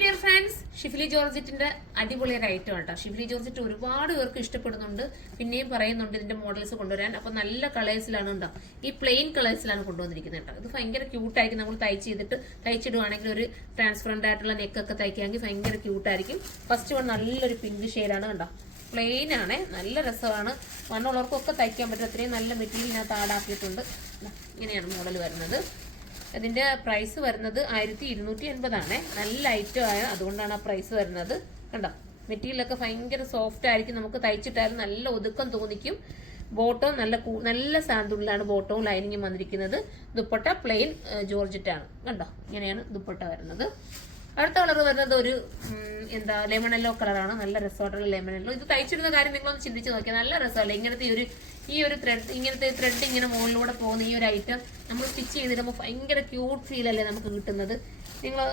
Dear friends, Schiffli ജോർജറ്റിന്റെ അടിപൊളി ഒരു item കേട്ടോ. ഷിഫ്ലി ജോർജറ്റ് ഒരുപാട് പേർക്ക് ഇഷ്ടപ്പെടുന്നുണ്ട്, പിന്നെയും പറയുന്നുണ്ട് ഇതിന്റെ മോഡൽസ് കൊണ്ടുവരാൻ. അപ്പൊ നല്ല കളേഴ്സിലാണ് ഉണ്ടോ, ഈ പ്ലെയിൻ കളേഴ്സിലാണ് കൊണ്ടുവന്നിരിക്കുന്നത് കേട്ടോ. ഇത് ഭയങ്കര ക്യൂട്ടായിരിക്കും. നമ്മൾ തയ്ച്ചിടുവാണെങ്കിൽ ഒരു ട്രാൻസ്പെറന്റ് ആയിട്ടുള്ള നെക്കൊക്കെ തയ്ക്കുകയാണെങ്കിൽ ഭയങ്കര ക്യൂട്ടായിരിക്കും. ഫസ്റ്റ് വൺ നല്ലൊരു പിങ്ക് ഷെയ്ഡാണ് കണ്ടോ, പ്ലെയിൻ ആണ്, നല്ല രസമാണ്. മണ്ണുള്ളവർക്കൊക്കെ തയ്ക്കാൻ പറ്റും. അത്രയും നല്ല മെറ്റീരിയൽ ഇതിനകത്ത് ആഡാക്കിയിട്ടുണ്ട്. ഇങ്ങനെയാണ് മോഡൽ വരുന്നത്. അതിന്റെ പ്രൈസ് വരുന്നത് 1280 ആണ്. നല്ല ഐറ്റം ആണ്, അതുകൊണ്ടാണ് ആ പ്രൈസ് വരുന്നത്. കണ്ടോ, മെറ്റീരിയലൊക്കെ ഭയങ്കര സോഫ്റ്റ് ആയിരിക്കും. നമുക്ക് തയ്ച്ചിട്ടാലും നല്ല ഒതുക്കം തോന്നിക്കും. ബോട്ടം നല്ല സാന്തുള്ളിലാണ് ബോട്ടവും ലൈനിങ്ങും വന്നിരിക്കുന്നത്. ദുപ്പട്ട പ്ലെയിൻ ജോർജറ്റ് ആണ്. കണ്ടോ, ഇങ്ങനെയാണ് ദുപ്പട്ട വരുന്നത്. അടുത്ത കളർ വരുന്നത് ഒരു ലെമൺ യെല്ലോ കളറാണ്. നല്ല രസമായിട്ടുള്ള ലെമൺ യെല്ലോ. ഇത് തയ്ച്ചിടുന്ന കാര്യം നിങ്ങളൊന്ന് ചിന്തിച്ച് നോക്കിയാൽ നല്ല രസമല്ലേ. ഇങ്ങനത്തെ ത്രെഡ് ഇങ്ങനെ മുകളിലൂടെ പോകുന്ന ഈ ഒരു ഐറ്റം നമ്മൾ സ്റ്റിച്ച് ചെയ്തിടുമ്പോൾ ഭയങ്കര ക്യൂട്ട് ഫീൽ അല്ലേ നമുക്ക് കിട്ടുന്നത്. നിങ്ങൾ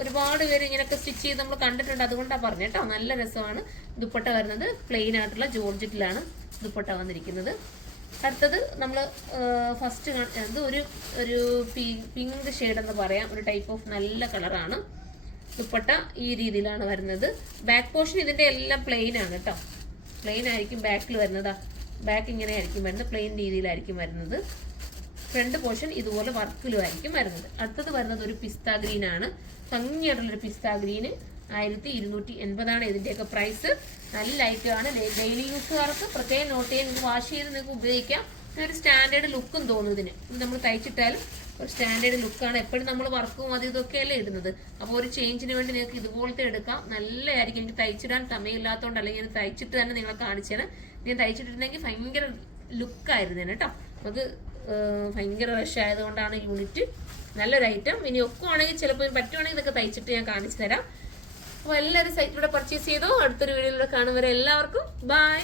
ഒരുപാട് പേര് ഇങ്ങനെയൊക്കെ സ്റ്റിച്ച് ചെയ്ത് നമ്മൾ കണ്ടിട്ടുണ്ട്, അതുകൊണ്ടാണ് പറഞ്ഞത് കേട്ടോ. നല്ല രസമാണ്. ദുപ്പട്ട വരുന്നത് പ്ലെയിൻ ആയിട്ടുള്ള ജോർജറ്റിലാണ് ദുപ്പട്ട വന്നിരിക്കുന്നത്. അടുത്തത് നമ്മൾ ഫസ്റ്റ് കാണിച്ചത് ഒരു പിങ്ക് ഷെയ്ഡ് എന്ന് പറയാം, ഒരു ടൈപ്പ് ഓഫ് നല്ല കളറാണ്. ദുപ്പട്ട ഈ രീതിയിലാണ് വരുന്നത്. ബാക്ക് പോർഷൻ ഇതിന്റെ എല്ലാം പ്ലെയിൻ ആണ് കേട്ടോ. പ്ലെയിൻ ആയിരിക്കും ബാക്കിൽ വരുന്നത്. ബാക്ക് ഇങ്ങനെ ആയിരിക്കും വരുന്നത്, പ്ലെയിൻ രീതിയിലായിരിക്കും വരുന്നത്. ഫ്രണ്ട് പോർഷൻ ഇതുപോലെ വർക്കിലും ആയിരിക്കും വരുന്നത്. അടുത്തത് വരുന്നത് ഒരു പിസ്ത ഗ്രീൻ ആണ്. ഭംഗിയായിട്ടുള്ളൊരു പിസ്ത ഗ്രീന് 1280 ആണ് ഇതിന്റെയൊക്കെ പ്രൈസ്. നല്ല ഐറ്റമാണ്. ഡെയിലി യൂസുകാർക്ക് പ്രത്യേകം നോട്ട് ചെയ്യാൻ, നിങ്ങൾക്ക് വാഷ് ചെയ്ത് നിങ്ങൾക്ക് ഉപയോഗിക്കാം. ഒരു സ്റ്റാൻഡേർഡ് ലുക്കും തോന്നും ഇതിന്. ഇത് നമ്മൾ തയ്ച്ചിട്ടാലും ഒരു സ്റ്റാൻഡേർഡ് ലുക്കാണ്. എപ്പോഴും നമ്മൾ വർക്കും അത് ഇതൊക്കെയല്ലേ ഇടുന്നത്. അപ്പോൾ ഒരു ചേഞ്ചിന് വേണ്ടി നിങ്ങൾക്ക് ഇതുപോലത്തെ എടുക്കാം. നല്ലതായിരിക്കും. എനിക്ക് തയ്ച്ചിടാൻ സമയമില്ലാത്തതുകൊണ്ട്, അല്ലെങ്കിൽ ഞാൻ തയ്ച്ചിട്ട് തന്നെ നിങ്ങളെ കാണിച്ചാൽ ഞാൻ തയ്ച്ചിട്ടുണ്ടെങ്കിൽ ഭയങ്കര ലുക്കായിരുന്നു കേട്ടോ. അത് ഭയങ്കര റഷ് ആയതുകൊണ്ടാണ് യൂണിറ്റ്. നല്ലൊരു ഐറ്റം. ഇനി ഒക്കുവാണെങ്കിൽ ചിലപ്പോൾ പറ്റുവാണെങ്കിൽ ഇതൊക്കെ തയ്ച്ചിട്ട് ഞാൻ കാണിച്ചു തരാം. അപ്പോൾ എല്ലാവരും സൈറ്റിലൂടെ പർച്ചേസ് ചെയ്തോ. അടുത്തൊരു വീഡിയോയിലൂടെ കാണും വരെ എല്ലാവർക്കും ബൈ.